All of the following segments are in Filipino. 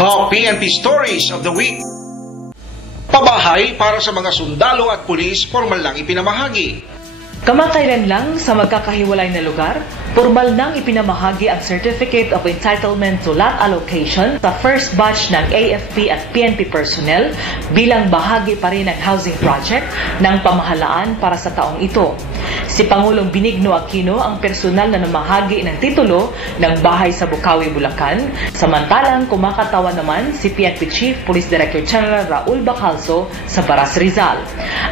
Top PNP Stories of the Week. Pabahay para sa mga sundalo at pulis, formal lang ipinamahagi. Kamakailan lang sa magkakahiwalay na lugar, formal nang ipinamahagi ang Certificate of Entitlement to Lot Allocation sa first batch ng AFP at PNP personnel bilang bahagi pa rin ng housing project ng pamahalaan para sa taong ito. Si Pangulong Benigno Aquino ang personal na namahagi ng titulo ng bahay sa Bukawi, Bulacan, samantalang kumakatawan naman si PNP Chief Police Director General Raul Bacalzo sa Baras, Rizal.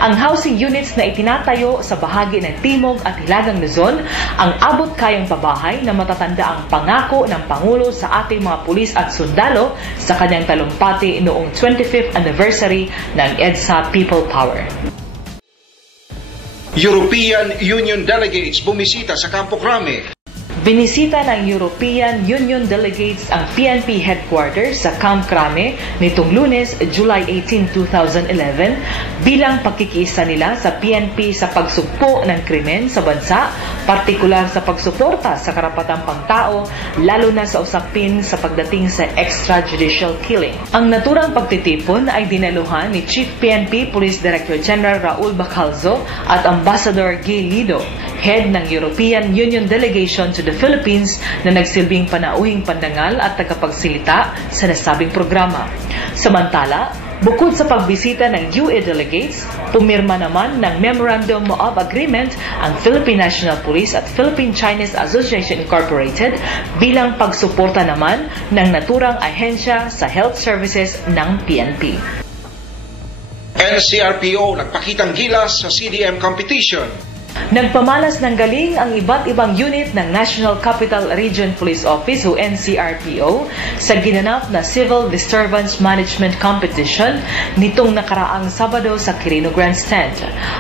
Ang housing units na itinatayo sa bahagi ng Timog at Hilagang Luzon ang abot kayang pabahay na matatanda ang pangako ng Pangulo sa ating mga pulis at sundalo sa kanyang talumpati noong 25th anniversary ng EDSA People Power. European Union delegates bumisita sa Campo Crame. Binisita ng European Union delegates ang PNP headquarters sa Camp Crame nitong Lunes, July 18, 2011 bilang pagkikiisa nila sa PNP sa pagsugpo ng krimen sa bansa, partikular sa pagsuporta sa karapatang pangtao, lalo na sa usapin sa pagdating sa extrajudicial killing. Ang naturang pagtitipon ay dinaluhan ni Chief PNP Police Director General Raul Bacalzo at Ambassador Gay Lido, head ng European Union delegation to the Philippines na nagsilbing panauhing pandangal at tagapagsilita sa nasabing programa. Samantala, bukod sa pagbisita ng UE delegates, pumirma naman ng Memorandum of Agreement ang Philippine National Police at Philippine-Chinese Association Incorporated bilang pagsuporta naman ng naturang ahensya sa health services ng PNP. NCRPO nagpakitang gilas sa CDM competition. Nagpamalas ng galing ang iba't ibang unit ng National Capital Region Police Office o NCRPO sa ginanap na Civil Disturbance Management Competition nitong nakaraang Sabado sa Quirino Grandstand.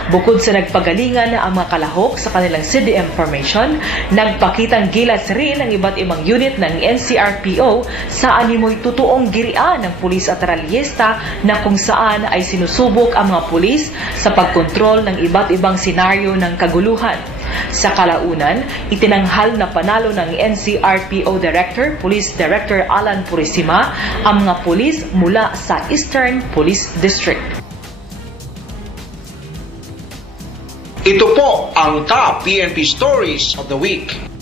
Bukod sa nagpagalingan ang mga kalahok sa kanilang CDM formation, nagpakitang gilas rin ang iba't ibang unit ng NCRPO sa animoy totoong girian ng pulis at ralyesta na kung saan ay sinusubok ang mga pulis sa pagkontrol ng iba't ibang senaryo ng kaguluhan. Sa kalaunan, itinanghal na panalo ng NCRPO Director, Police Director Alan Purisima ang mga pulis mula sa Eastern Police District. Ito po ang Top PNP Stories of the Week.